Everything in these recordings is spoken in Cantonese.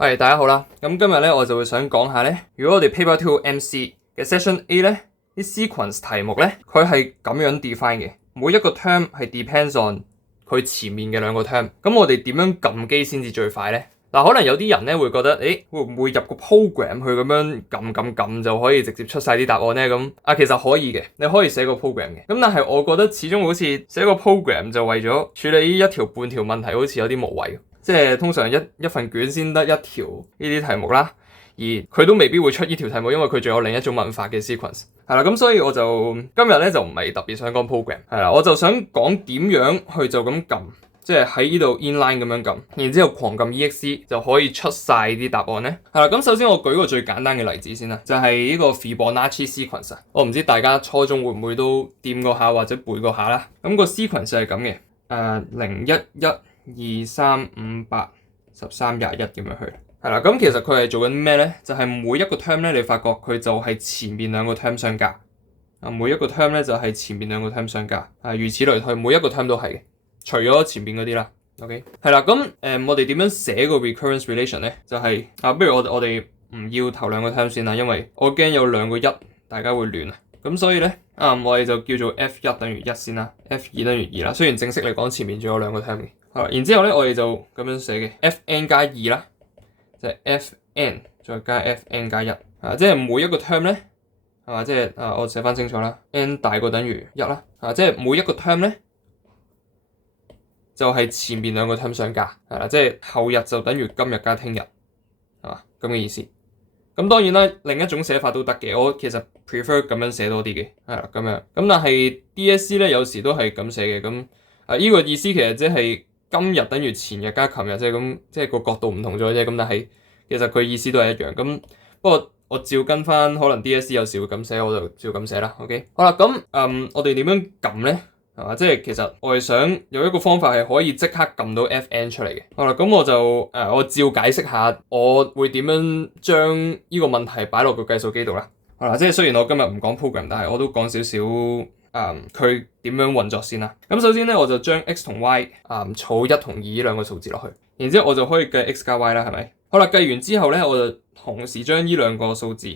大家好啦，咁今日咧我就會想講下咧，如果我哋 Paper 2 MC 嘅 Session A 咧，啲 sequence 題目咧，佢係咁樣 define 嘅，每一個 term 係 depends on 佢前面嘅兩個 term，咁我哋點樣撳機先至最快咧？嗱，可能有啲人咧會覺得，會唔會入個 program 去咁樣撳就可以直接出晒啲答案咧？咁其實可以嘅，你可以寫個 program 嘅，咁但係我覺得始終好似寫個 program 就為咗處理一條半條問題，好似有啲無謂。即係通常一份卷先得一條呢啲題目啦，而佢都未必會出呢條題目，因為佢仲有另一種文法嘅 sequence 係啦。咁所以我就今日咧就唔係特別想講 program 係啦，我就想講點樣去就咁撳，即係喺呢度 inline 咁樣撳，然之後狂撳 exe 就可以出晒啲答案咧。係啦，咁首先我舉個最簡單嘅例子先啦，就係呢個 Fibonacci sequence 啊。我唔知大家初中會唔會都掂過下或者背過下啦。咁個 sequence 係咁嘅，01123581321咁樣去，係啦。咁其實佢係做緊咩咧？就係每一個 term 咧，你發覺佢就係前面兩個 term 相加每一個 term 咧就係前面兩個 term 相加如此類推，每一個 term 都係嘅，除咗前面嗰啲啦。OK， 係啦。咁我哋點樣寫個 recurrence relation 咧？就係不如我哋唔要頭兩個 term 先啦，因為我驚有兩個一，大家會亂啊。咁所以咧，我哋就叫做 F1 等於1先啦，F2 等於2啦。雖然正式嚟講前面仲有兩個 term 嘅，然之後咧我哋就咁樣寫嘅 Fn 加2啦，就係 Fn 再加 Fn 加1即係每一個 term 咧，係嘛？即係我寫翻清楚啦 ，n 大過等於1啦，即係每一個 term 咧就係前面兩個 term 相加，係啦，即係後日就等於今日加聽日，係嘛？咁嘅意思。咁當然啦，另一種寫法都得嘅，我其實 prefer 咁樣寫多啲嘅，係啦咁樣。咁但係 DSE 咧有時都係咁寫嘅，咁呢個意思其實即係今日等於前日加琴日，即係咁，即係個角度唔同咗啫。咁但係其實佢意思都係一樣。咁不過我照跟翻，可能 DSE 有時會咁寫，我就照咁寫啦。OK， 好啦，咁我哋點樣撳咧？係嘛？即係其實我係想有一個方法係可以即刻撳到 Fn 出嚟嘅。好啦，咁我就我照解釋下我會點樣將呢個問題擺落個計數機度啦。好啦，即係雖然我今日唔講 program，但係我都講少少佢點樣運作先啦。咁首先咧，我就將 x 同 y 儲1同2呢兩個數字落去，然之後我就可以計 x 加 y 啦，係咪？好啦，計完之後咧，我就同時將呢兩個數字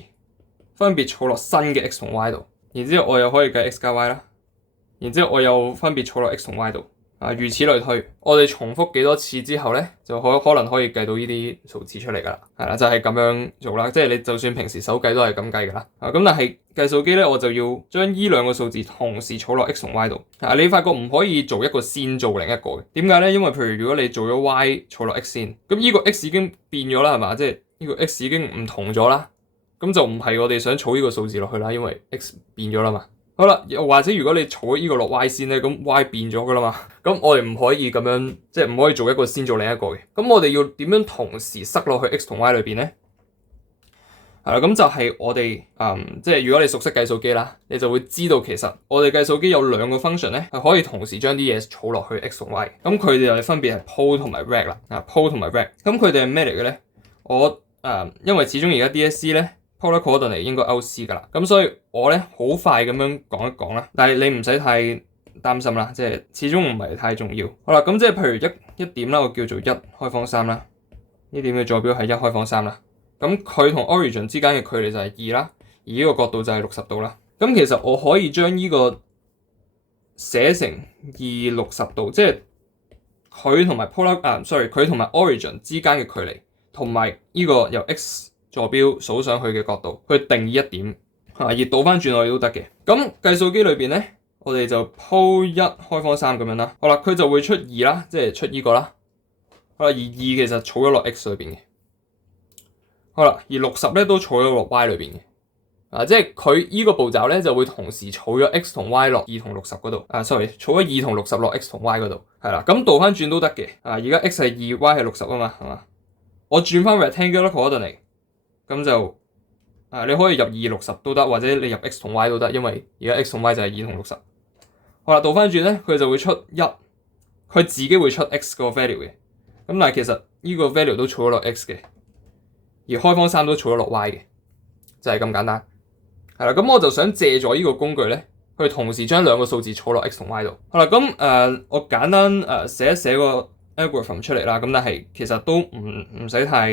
分別儲落新嘅 x 同 y 度，然之後我又可以計 x 加 y 啦。然之後我又分別儲落 x 同 y 度，如此類推。我哋重複幾多次之後咧，就可能可以計到呢啲數字出嚟噶啦，係啦，就係咁樣做啦。即係你就算平時手計都係咁計噶啦。咁但係計數機咧，我就要將呢兩個數字同時儲落 x 同 y 度。你發覺唔可以做一個先做另一個嘅，點解咧？因為譬如如果你做咗 y 儲落 x 先，咁呢個 x 已經變咗啦，係嘛？即係呢個 x 已經唔同咗啦，咁就唔係我哋想儲呢個數字落去啦，因為 x 變咗啦嘛。好啦，又或者如果你儲呢個落 y 先咧，咁 y 變咗噶啦嘛，咁我哋唔可以咁樣，即係唔可以做一個先做另一個嘅。咁我哋要點樣同時塞落去 x 同 y 裏邊咧？係啦，咁就係我哋即係如果你熟悉計數機啦，你就會知道其實我哋計數機有兩個 function 咧，係可以同時將啲嘢儲落去 x 同 y。咁佢哋就分別係 pull 同埋 rec 啦。pull 同埋 rec， 咁佢哋係咩嚟嘅咧？我因為始終而家 DSE 咧。Polar coordinate 應該 OC 噶啦，咁所以我咧好快咁樣講一講啦，但係你唔使太擔心啦，即係始終唔係太重要。好啦，咁即係譬如一點啦，我叫做1開方3啦，呢點嘅坐標係1開方3啦，咁佢同 origin 之間嘅距離就係2啦，而呢個角度就係60度啦。咁其實我可以將呢個寫成260度，即係佢同埋佢同埋 origin 之間嘅距離，同埋呢個由 x坐標數上去嘅角度去定義一點，而倒翻轉我哋都得嘅。咁計數機裏邊咧，我哋就鋪1開方3咁樣啦。好啦，佢就會出2啦，即係出呢個啦。好啦，而2其實儲咗落 x 裏邊嘅。好啦，而60咧都儲咗落 y 裏邊嘅。即係佢呢個步驟咧就會同時儲咗 x 同 y 落2同60嗰度。sorry， 儲咗2同60落 x 同 y 嗰度。係啦，咁倒翻轉都得嘅。而家 x 係2，y 係60啊嘛，係嘛？我轉翻 rectangular coordinate。咁就你可以入2、60都得，或者你入 x 同 y 都得，因為而家 x 同 y 就係2同60。好啦，倒翻轉咧，佢就會出1，佢自己會出 x 個 value 嘅。咁但係其實呢個 value 都儲咗落 x 嘅，而開方3都儲咗落 y 嘅，就係咁簡單。係啦，咁我就想借助呢個工具咧，去同時將兩個數字儲落 x 同 y 度。好啦，咁我簡單寫一寫個 algorithm 出嚟啦，咁但係其實都唔使太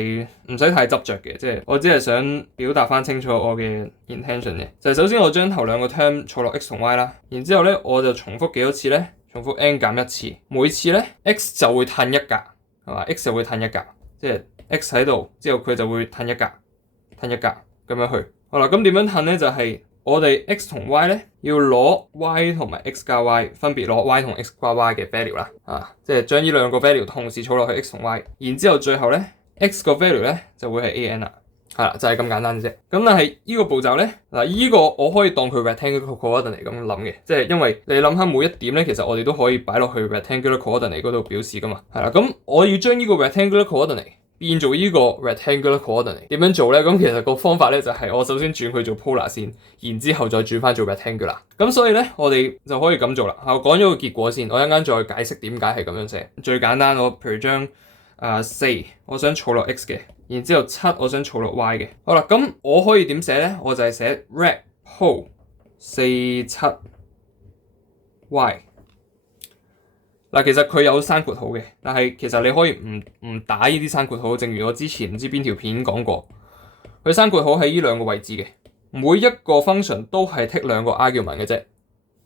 執着嘅，即係我只係想表達翻清楚我嘅 intention 嘅，就係首先我將頭兩個 term 儲落 x 同 y 啦，然之後咧我就重複幾多次咧？重複 n 減一次，每次咧 x 就會褪一格，係嘛 ？x 就會褪一格，即係 x 喺度之後佢就會褪一格咁樣去。好啦，咁點樣褪咧？就係我哋 x 同 y 咧要攞 y 同埋 x 加 y 分別攞 y 同 x 加 y 嘅 value 啦，即係將呢兩個 value 同時儲落去 x 同 y， 然之後最後咧 x 個 value 咧就會係 an 啦，係啦，就係咁簡單啫。咁但係呢個步驟咧呢個我可以當佢 rectangular coordinate 咁諗嘅，即係因為你諗下每一點咧，其實我哋都可以擺落去 rectangular coordinate 嗰度表示噶嘛，係啦。咁我要將呢個 rectangular coordinate變做呢個 rectangular coordinate 點樣做咧？咁其實個方法咧就係我首先轉佢做 polar 先，然之後再轉翻做 rectangular。咁所以咧我哋就可以咁做啦。我講咗個結果先，我一陣間再解釋點解係咁樣寫。最簡單，我譬如將4我想儲落 x 嘅，然之後7我想儲落 y 嘅。好啦，咁我可以點寫咧？我就係寫 rect pol 47 y。嗱，其實佢有刪括號嘅，但係其實你可以唔打呢啲刪括號，正如我之前唔知邊條片講過，佢刪括號喺呢兩個位置嘅，每一個 function 都係 take 兩個 argument 嘅啫，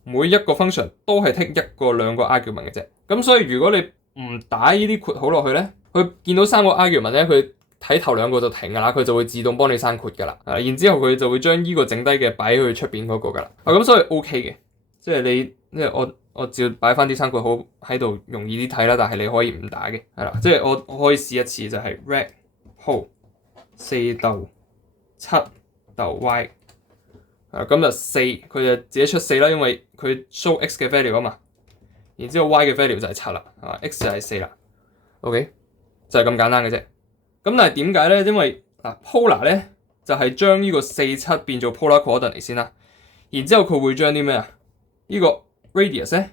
每一個 function 都係 take 兩個 argument 嘅啫。咁所以如果你唔打呢啲括號落去咧，佢見到3個 argument 咧，佢睇頭兩個就停㗎啦，佢就會自動幫你刪括㗎啦。然之後佢就會將呢個剩低嘅擺去出邊嗰個㗎啦。咁所以 OK 嘅，即係我照擺翻啲刪括號喺度容易啲睇啦，但係你可以唔打嘅，係啦，即係我可以試一次就係 rect pol 4逗7逗 y， 咁就4，佢就自己出4啦，因為佢 show x 嘅 value 啊嘛，然之後 y 嘅 value 就係7啦，係嘛 ，x 就係4啦 ，OK 就係咁簡單嘅啫。咁但係點解咧？因為polar 咧就係將呢個47變做 polar coordinate 先啦，然之後佢會將啲咩啊？呢個 radius 咧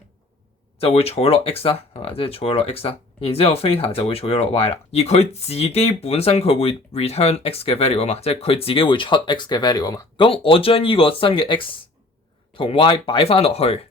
就會儲落 x 啦，係嘛？即係儲咗落 x 啦，然之後 theta 就會儲咗落 y 啦。而佢自己本身佢會 return x 嘅 value 啊嘛，即係佢自己會出 x 嘅 value 啊嘛。咁我將呢個新嘅 x 同 y 擺翻落去，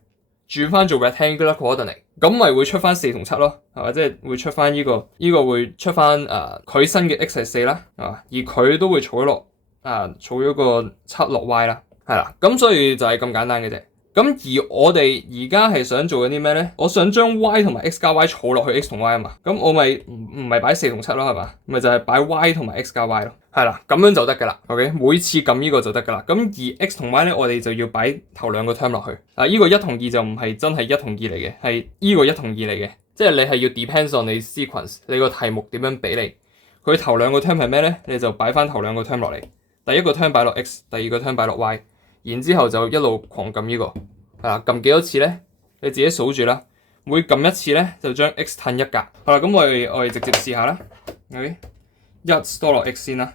轉翻做 rectangular coordinate， 咁咪會出翻4同7咯，係嘛？即係會出翻呢個會出翻佢新嘅 x 係4啦，係嘛？而佢都會儲落儲咗個7落 y 啦，係啦。咁所以就係咁簡單嘅啫。咁而我哋而家係想做緊啲咩咧？我想將 y 同埋 x 加 y 儲落去 x 同 y 啊嘛，咁我咪唔係擺4同7咯，係嘛？咪就係擺 y 同埋 x 加 y 咯，係啦，咁樣就得㗎啦。OK， 每次撳呢個就得㗎啦。咁而 x 同 y 咧，我哋就要擺頭兩個 term 落去。呢個1同2就唔係真係1同2嚟嘅，係呢個1同2嚟嘅，即係你係要 depends on 你 sequence， 你個題目點樣俾你。佢頭兩個 term 係咩咧？你就擺翻頭兩個 term 落嚟，第一個 term 擺落 x， 第二個 term 擺落 y。然之後就一路狂撳呢個，係啦，撳幾多次咧？你自己數住啦。每撳一次咧，就將 x 褪一格。好啦，咁我哋直接試下啦。OK， 1 store 落 x 先啦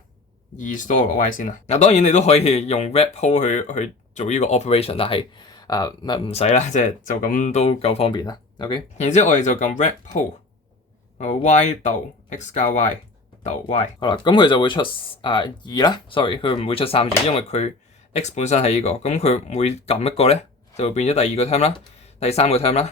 ，2 store 落 y 先啦。嗱，當然你都可以用 rect pol 去做呢個 operation， 但係唔使啦，即係就咁都夠方便啦。OK， 然之後我哋就撳 rect pol y 逗 x 加 y 逗 y。好啦，咁佢就會出2啦。Sorry， 佢唔會出3住，因為佢x 本身係呢個，咁佢每撳一個咧，就會變咗第二個 term 啦，第三個 term 啦，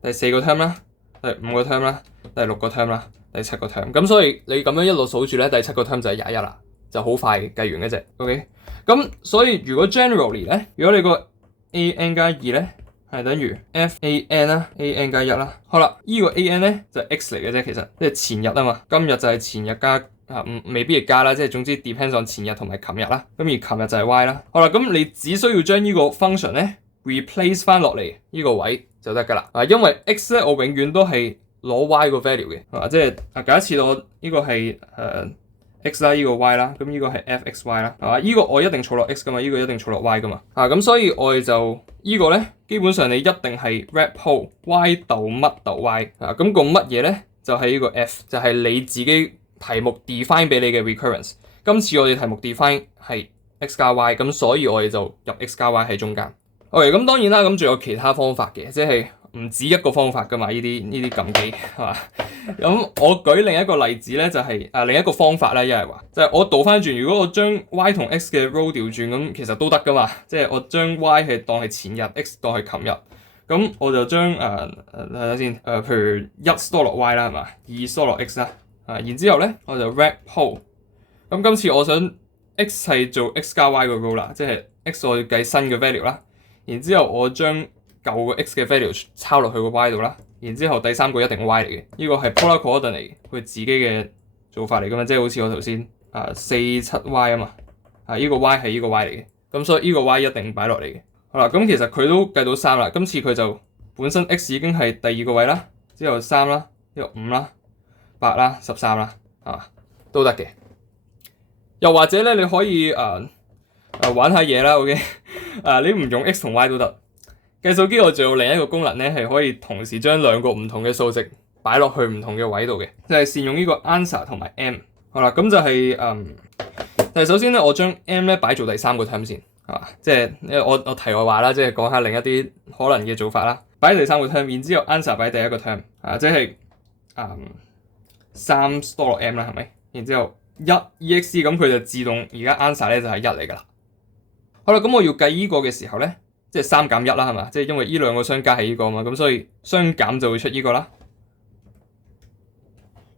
第四個 term 啦，第五個 term 啦，第六個 term 啦，第七個 term。咁所以你咁樣一路數住咧，第七個 term 就係21啦，就好快計完嘅啫。OK， 咁所以如果 generally 咧，如果你個 an 加2咧係等於 fan 啦 ，an 加1啦，好啦，呢個 an 咧就係 x 嚟嘅啫，其實即係前日啊嘛，今日就係前日加。未必係加啦，即係總之 depends on 前日同埋琴日啦。咁而琴日就係 y 啦。好啦，咁你只需要將呢個 function 咧 replace 翻落嚟呢個位就得㗎啦。因為 x 咧我永遠都係攞 y 個 value 嘅，即係假設我呢個係x 啦，呢個 y 啦，咁呢個係 f(x,y) 啦，係嘛？呢個我一定儲落 x 㗎嘛，呢個一定儲落 y 㗎嘛。咁所以我哋就呢個咧，基本上你一定係 rect pol y 逗乜逗 y。咁個乜嘢咧就係呢個 f， 就係你自己題目 define 俾你嘅 recurrence， 今次我哋題目 define 係 x 加 y， 咁所以我哋就入 x 加 y 喺中間。OK， 咁當然啦，咁仲有其他方法嘅，即係唔止一個方法噶嘛，呢啲撳機係嘛？咁我舉另一個例子咧，就係另一個方法咧，一係話就係我倒翻轉，如果我將 y 同 x 嘅 role 調轉，咁其實都得噶嘛，即係我將 y 係當係前日，x 當係琴日。咁我就將睇下先譬如1 store 落 y 啦，係嘛？2 store 落 x 啦，然之後咧我就 wrap pole。咁今次我想 x 係做 x 加 y 個 role 啦，即係 x 我要計新嘅 value 啦，然之後我將舊個 x 嘅 value 抄落去個 y 度啦，然之後第三個一定係 y 嚟嘅，呢個係 polar coordinate 佢自己嘅做法嚟噶嘛，即係好似我頭先4 7 y 啊嘛，呢個 y 係呢個 y 嚟嘅，咁所以呢個 y 一定擺落嚟嘅。好啦，咁其實佢都計到3啦，今次佢就本身 x 已經係第2個位啦，之後3啦，之後5啦、8啦、13啦，都得嘅。又或者咧，你可以玩下嘢啦 ，OK？ 你唔用 x 同 y 都得。計數機我仲有另一個功能咧，係可以同時將兩個唔同嘅數值擺落去唔同嘅位度嘅，就係善用呢個 answer 同埋 m。好啦，咁就係但係首先咧，我將 m 咧擺做第3個 term 先，係嘛？即係我題外話啦，即係講下另一啲可能嘅做法啦。擺第3個 term，然之後 answer 擺第1個 term，即係3 store 落 m 啦，係咪？然之後1 ex 咁佢就自動而家 answer 咧就係1嚟㗎啦。好啦，咁我要計呢個嘅時候咧，即係3減1啦，係嘛？即係因為呢兩個相加係呢個啊嘛，咁所以相減就會出呢個啦。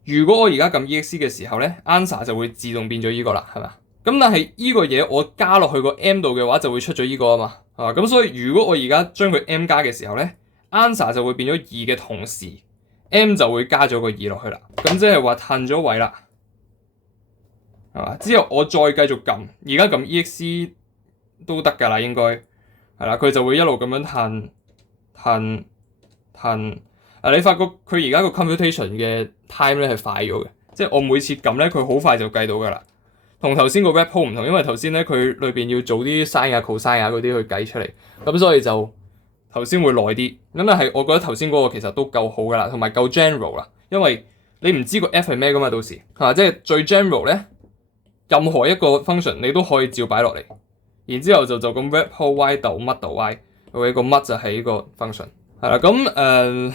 如果我而家撳 ex 嘅時候咧 ，answer 就會自動變咗呢個啦，係嘛？咁但係呢個嘢我加落去個 m 度嘅話，就會出咗呢個啊嘛，係嘛？咁所以如果我而家將佢 m 加嘅時候咧 ，answer 就會變咗2嘅同時 ，m 就會加咗個2落去啦。咁即係話褪咗位啦。係嘛？之後我再繼續撳，而家撳 ex 都得㗎啦，應該係啦，佢就會一路咁樣褪。你發覺佢而家個 computation 嘅 time 咧係快咗嘅，即係我每次撳咧，佢好快就計到㗎啦。同頭先個 wrap pole 唔同，因為頭先咧佢裏邊要做啲 sin 啊、cosine 啊嗰啲去計出嚟，咁所以就頭先會耐啲。咁但係我覺得頭先嗰個其實都夠好㗎啦，同埋夠 general 啦，因為你唔知個 f 係咩㗎嘛，到時即係最 general 咧。任何一個 function 你都可以照擺落嚟，然之後就咁 wrap pole y 逗乜逗 y， 個乜就係呢個 function 係啦。咁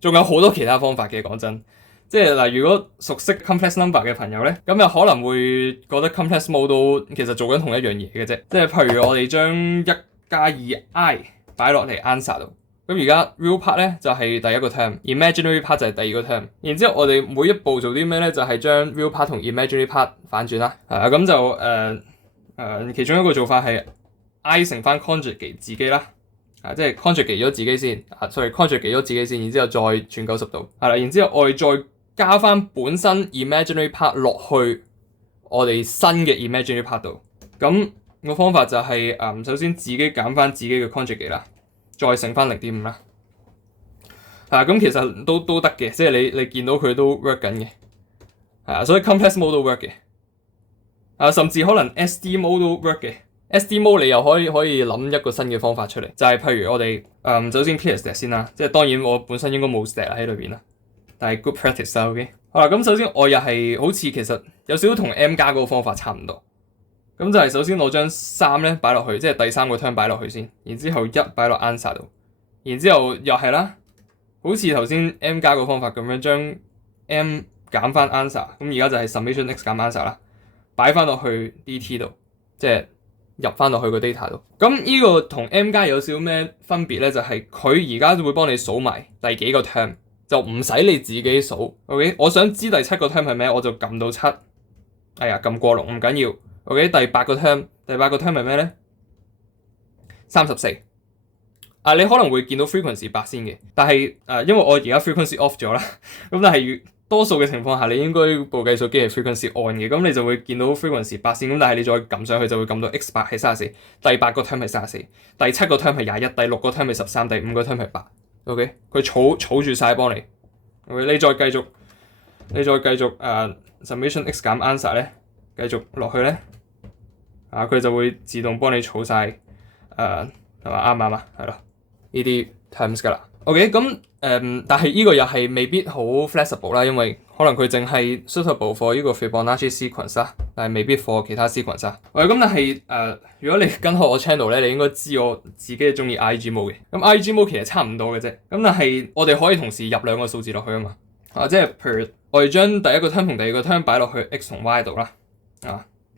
仲有好多其他方法嘅，講真，即係嗱，如果熟悉 complex number 嘅朋友咧，咁又可能會覺得 complex model 其實做緊同一樣嘢嘅啫。即係譬如我哋將1加2 i 擺落嚟 answer 度，咁而家 real part 咧就係第1個 term，imaginary part 就係第2個 term。然之後我哋每一步做啲咩咧，就係將 real part 同 imaginary part 反轉啦。咁就其中一個做法係 i 乘翻 conjugate 自己啦。即係 conjugate 咗自己先，conjugate 咗自己先，然之後再轉90度，係啦，然之後我哋再加翻本身 imaginary part 落去我哋新嘅 imaginary part 度。咁個方法就係首先自己減翻自己嘅 conjugate 啦，再乘翻0.5啦。咁其實都得嘅，即係你見到佢都 work 緊嘅，所以 complex mode 都 work 嘅，甚至可能 SD mode 都 work 嘅。SD mode 你又可以諗一個新嘅方法出嚟，就係譬如我哋首先 clear stat 先啦，即係當然我本身應該冇 stat 喺裏邊啦，但係 good practice 啦 ，OK。好啦，咁首先我又係好似其實有少少同 M 加嗰個方法差唔多，咁就係首先我將3咧擺落去，即係第3個 term 擺落去先，然之後1擺落 answer 度，然之後又係啦，好似頭先 M 加個方法咁樣將 M 減翻 answer，咁而家就係 summation x 減 answer 啦，擺翻落去 dt 度，即係入翻落去個 data 度，咁呢個同 M 加有少少咩分別咧？就係佢而家會幫你數埋第幾個 term，就唔使你自己數。OK， 我想知第7個 term 係咩，我就撳到7。哎呀，撳過龍唔緊要。OK， 第8個 term 係咩咧？34。你可能會見到 frequency 8先嘅，但係因為我而家 frequency off 咗啦，咁但係多數嘅情況下，你應該部計數機係 frequency on 嘅，咁你就會見到 frequency 8先，咁但係你再撳上去就會撳到 x8 係34，第8個 term 係34，第7個 term 係21，第6個 term 係13，第5個 term 係8。OK， 佢儲住晒幫你。OK， 你再繼續summation x 減 answer 咧，繼續落去咧，佢就會自動幫你儲晒係嘛，啱唔啱啊？係咯，呢啲 terms 㗎啦。OK， 咁但係呢個又係未必好 flexible 啦，因為可能佢淨係 suitable for 呢個 Fibonacci sequence 啦，但係未必 for 其他 sequence 啊。喂，咁但係如果你跟開我 channel 咧，你應該知我自己中意 IG mode 嘅。咁 IG mode 其實差唔多嘅啫。咁但係我哋可以同時入兩個數字落去啊嘛。即係譬如我哋將第一個 term 同第二個 term 擺落去 x 同 y 度啦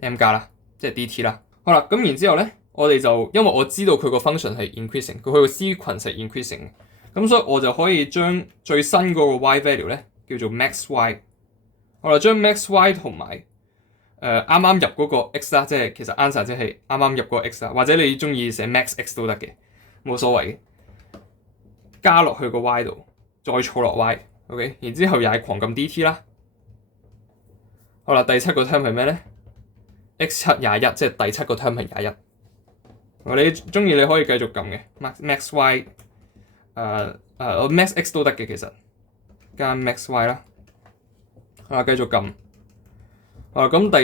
，m 加啦，即係 dt 啦。好啦，咁然之後咧，我哋就因為我知道佢個 function 係 increasing，佢個 sequence 係 increasing 嘅，咁所以我就可以將最新嗰個 y value 咧叫做 max y。我就將 max y 同埋啱啱入嗰個 x 啦，即係其實 answer 即係啱啱入嗰個 x 啦，或者你中意寫 max x 都得嘅，冇所謂嘅。加落去個 y 度，再儲落 y，OK，然之後又係狂撳 dt 啦。好啦，第7個 term 係咩咧 ？x7 21，即係第7個 term 係21。你中意你可以繼續撳嘅 max y，max x 都得嘅其實，加 max y 啦。繼續撳。咁第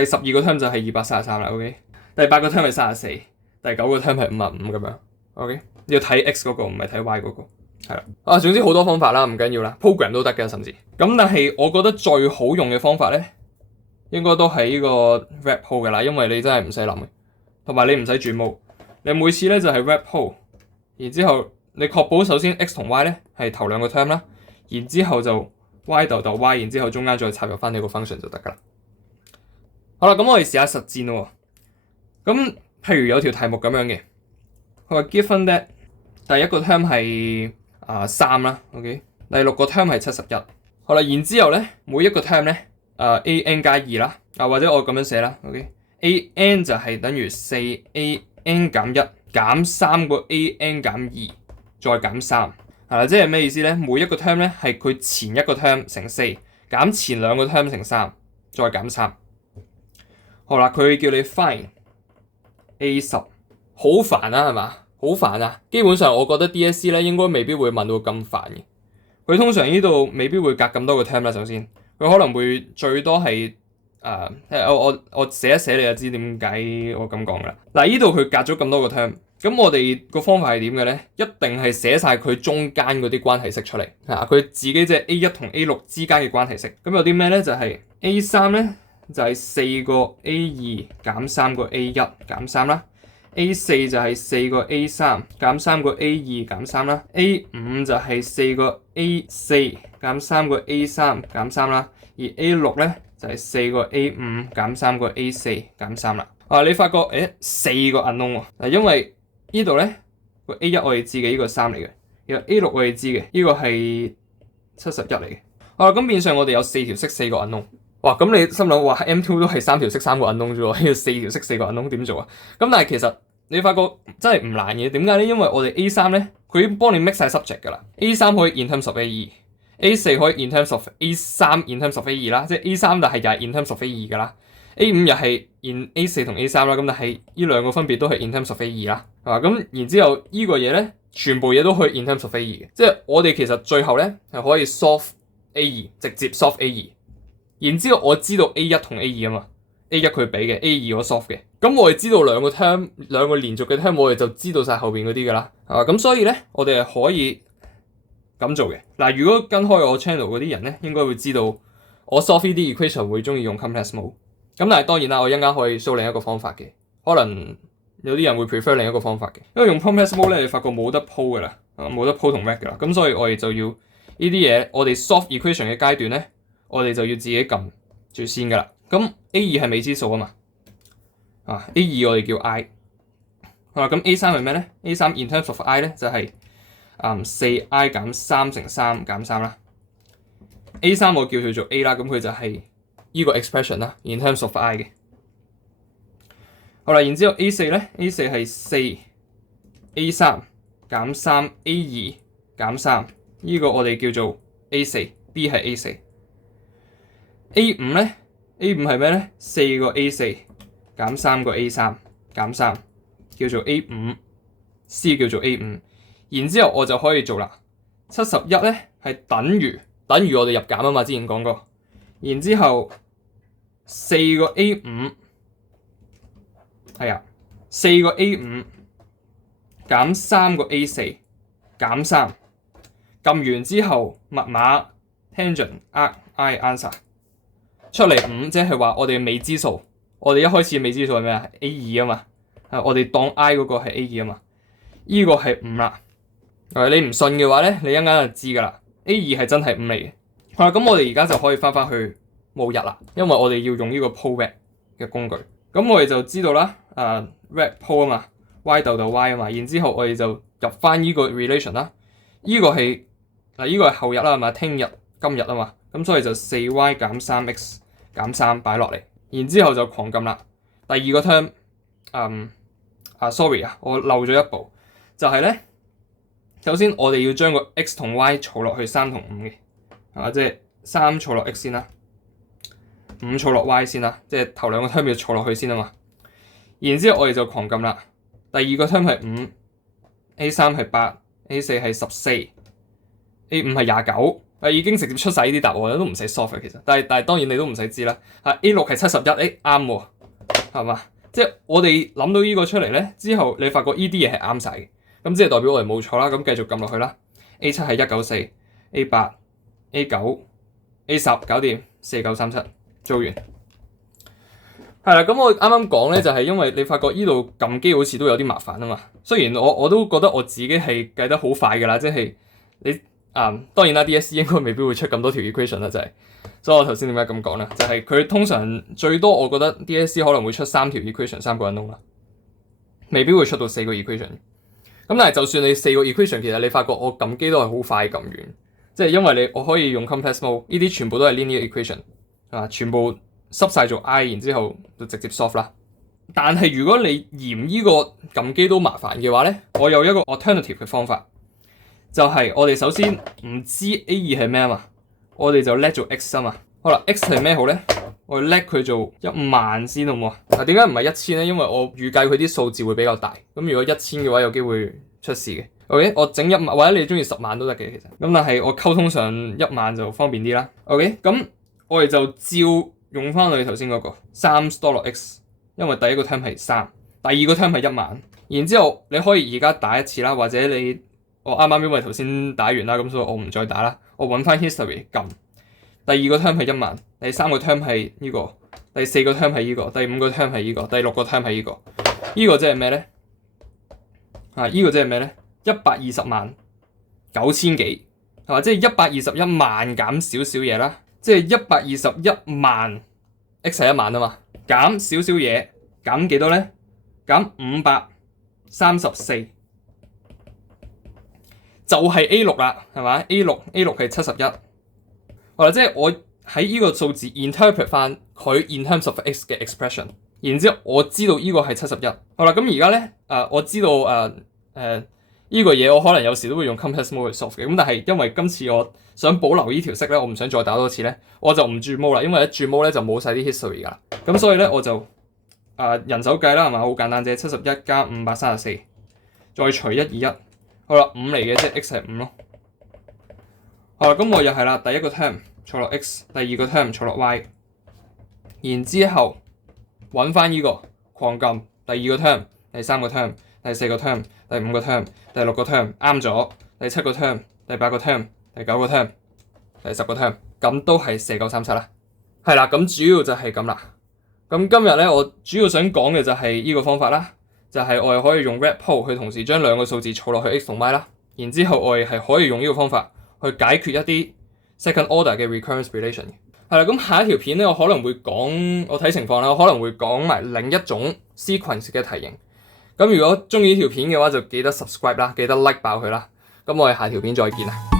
12個 term 就係233啦 ，OK。第8個 term 係34，第9個 term 係55咁樣 ，OK。要睇 x 嗰個，唔係睇 y 嗰個，係啦。總之好多方法啦，唔緊要啦 ，program 都得嘅，甚至。咁但係我覺得最好用嘅方法咧，應該都係呢個 wrap hole 嘅啦，因為你真係唔使諗嘅，同埋你唔使轉模，你每次咧就係 wrap hole，然之後你確保首先 x 同 y 咧係頭兩個 term 啦，然之後就 y 逗逗 y， 然之後中間再插入翻你個 function 就得噶啦。好啦，咁我哋試下實戰咯。咁譬如有條題目咁樣嘅，佢話 given that 第一個 term 係3啦 ，OK， 第6個 term 係71。好啦，然之後咧每一個 term 咧an 加2啦，或者我咁樣寫啦 ，OK，an 就係等於 4an 減1減3個 an 減2再減3。係啦，即係咩意思咧？每一個 term 咧係佢前一個 term 乘4減前兩個 term 乘3再減3。好啦，佢叫你 find A10，好煩啊，係嘛？好煩啊！基本上我覺得 DSE 咧應該未必會問到咁煩嘅。佢通常呢度未必會隔咁多個 term 啦。首先，佢可能會最多係我寫一寫你就知點解我咁講噶啦。嗱，呢度佢隔咗咁多個 term。咁我哋個方法係點嘅咧？一定係寫晒佢中間嗰啲關係式出嚟，佢自己即係 A1 同 A6 之間嘅關係式。咁有啲咩咧？就係 A3咧就係4個 A2 減3個 A1 減3啦。A4 就係4個 A3 減3個 A2 減3啦。A5 就係4個 A4 減3個 A3 減3啦。而 A6 咧就係4個 A5 減3個 A4 減3啦。你發覺4個 unknown 喎，因為呢度咧個 A1 我哋知嘅，呢個3嚟嘅，然後 A6 我哋知嘅，呢個係71嚟嘅。咁變相我哋有4條式4個 unknown。哇，咁你心諗話 M2 都係3條式3個 unknown 啫喎，呢個4條式4個 unknown 點做啊？咁但係其實你發覺真係唔難嘅，點解咧？因為我哋 A3 咧佢已經幫你 mix 晒 subject 㗎啦。A3 可以 in terms of A2，A4 可以 in terms of A3 in terms of A2 啦，即係 A3 但係又係 in terms of A2 㗎啦。A5 又係 in A4 同 A3 啦，咁但係呢兩個分別都係 in terms of A2 啦，係嘛？咁然之後呢個嘢咧，全部嘢都可以 in terms of A2 嘅，即係我哋其實最後咧係可以 solve A2，直接 solve A2。然之後我知道 A1 同 A2 啊嘛 ，A1 佢俾嘅，A2 我 solve 嘅，咁我哋知道兩個 term 兩個連續嘅 term，我哋就知道晒後邊嗰啲㗎啦，係嘛？咁所以咧，我哋係可以咁做嘅。嗱，如果跟開我 channel 嗰啲人咧，應該會知道我 solve 呢啲 equation 會中意用 complex mode。咁但係當然啦，我一陣間可以 show 另一個方法嘅，可能有啲人會 prefer 另一個方法嘅，因為用 complex mode 咧，你發覺冇得鋪㗎啦，冇得鋪同 rect 㗎啦，咁所以我哋就要呢啲嘢，我哋 solve equation 嘅階段咧，我哋就要自己撳住先㗎啦。咁 A2 係未知數啊嘛，A2 我哋叫 I， 咁 A3 係咩咧 ？A3 in terms of I 咧就係4I 減3乘3減3啦。A3 我叫佢做 A 啦，咁佢就係呢個 expression 啦 ，in terms of I 嘅。好啦，然之後 A4 咧 ，A4 係4A3 減3 A2 減3，呢個我哋叫做 A4，B 係 A4。A5 咧 ，A5 係咩咧？4個 A4 減3個 A3 減3，叫做 A5，C 叫做 A5。然之後我就可以做啦，71咧係等於我哋入減啊嘛，之前講過。然之後4個 A5 係啊，4個 A5 減3個 A4 減3，撳完之後密碼 tangent I answer 出嚟5，即係話我哋未知數。我哋一開始未知數係咩啊 ？A2 啊嘛，我哋當 I 嗰個係 A2 啊嘛，呢個係5啦。你唔信嘅話咧，你一陣間就知㗎啦。A2 係真係5嚟嘅。好啦，咁我哋而家就可以翻去冒日啦，因為我哋要用呢個 pullback 嘅工具。咁咁我哋就知道啦，rep po 啊嘛 ，y 逗逗 y 啊嘛，然之後我哋就入翻呢個 relation 啦，呢個係呢個係後日啦係嘛，聽日今日啊嘛，咁所以就 4y 減 3x 減3擺落嚟，然之後就狂撳啦。第二個 term sorry 我漏咗一步，就係咧，首先我哋要將個 x 同 y 儲落去3同5嘅，係嘛？即係3儲落 x 先啦，5儲落 y 先啦，即係頭兩個 term 要儲落去先啊嘛。然之後我哋就狂撳啦。第二個 term 係5 ，A3 係8 ，A4 係14，A5 係29，已經直接出晒呢啲答案都唔使 solve 嘅其實。但係當然你都唔使知啦。A6 係71，啱喎，係嘛？即係我哋諗到呢個出嚟咧，之後你發覺呢啲嘢係啱晒嘅，咁即係代表我哋冇錯啦。咁繼續撳落去啦。A7 係194 ，A8 A9 A10 搞掂，4937做完。係啦，咁我啱啱講咧就係因為你發覺呢度撳機好似都有啲麻煩啊嘛。雖然我都覺得我自己係計得好快㗎啦，即係你當然啦 DSE 應該未必會出咁多條 equation 啦，就係。所以我頭先點解咁講咧？就係佢通常最多我覺得 DSE 可能會出3條 equation 3個人弄啦，未必會出到4個 equation。咁但係就算你4個 equation， 其實你發覺我撳機都係好快撳完，即係因為我可以用 complex mode， 呢啲全部都係 linear equation 全部濕晒做 I， 然之後就直接 solve 啦。但係如果你嫌呢個撳機都麻煩嘅話咧，我有一個 alternative 嘅方法，就係我哋首先唔知 A2 係咩啊嘛。我哋就叻做 x 啊嘛，好啦 ，x 係咩好咧？我叻佢做10000先好唔好啊？點解唔係1000咧？因為我預計佢啲數字會比較大，咁如果1000嘅話有機會出事嘅。OK， 我整10000或者你中意10萬都得嘅其實，咁但係我溝通上10000就方便啲啦。OK， 咁我哋就照用翻我哋頭先嗰個3 store 落 x， 因為第一個 term 係3，第二個 term 係10000，然之後你可以而家打一次啦，或者我啱啱因為頭先打完啦，咁所以我唔再打啦。我揾翻 history 撳，第二個 term 係10000，第三個 term 係呢個，第四個 term 係呢個，第五個 term 係呢個，第六個 term 係呢個。呢個即係咩咧？呢個即係咩咧？1209000幾，係嘛？即係121萬減少少嘢啦，即係121萬 x 係1萬啊嘛，減少少嘢，減幾多咧？減534。就係 A6 啦，係嘛 ？A6 係71，或者即係我喺呢個數字 interpret 翻佢 in terms of x 嘅 expression， 然之後我知道呢個係71。好啦，咁而家咧我知道呢個嘢我可能有時都會用 complex mode 去 solve 嘅，咁但係因為今次我想保留呢條式咧，我唔想再打多次咧，我就唔轉 mode 啦，因為一轉 mode 咧就冇晒啲 history 噶啦。咁所以咧我就人手計啦，係嘛？好簡單啫，71加534，再除121。好啦，5嚟嘅即係 x 係5咯。好啦，咁我又係啦，第一個 term 儲落 x， 第二個 term 儲落 y， 然之後揾翻呢個狂撳第二個 term、第三個 term、第四個 term、第五個 term、第六個 term 啱咗，第七個 term、第八個 term、第九個 term、第10個 term， 咁都係4937啦。係啦，咁主要就係咁啦。咁今日咧，我主要想講嘅就係呢個方法啦。就係我哋可以用 rep po 去同時將兩個數字儲落去 x 同 y 啦，然之後我哋係可以用呢個方法去解決一啲 second order 嘅 recurrence relation 嘅。係啦，咁下一條片咧，我可能會講，我睇情況啦，我可能會講埋另一種 sequence 嘅題型。咁如果中意呢條片嘅話，就記得 subscribe 啦，記得 like 爆佢啦。咁我哋下條片再見啦。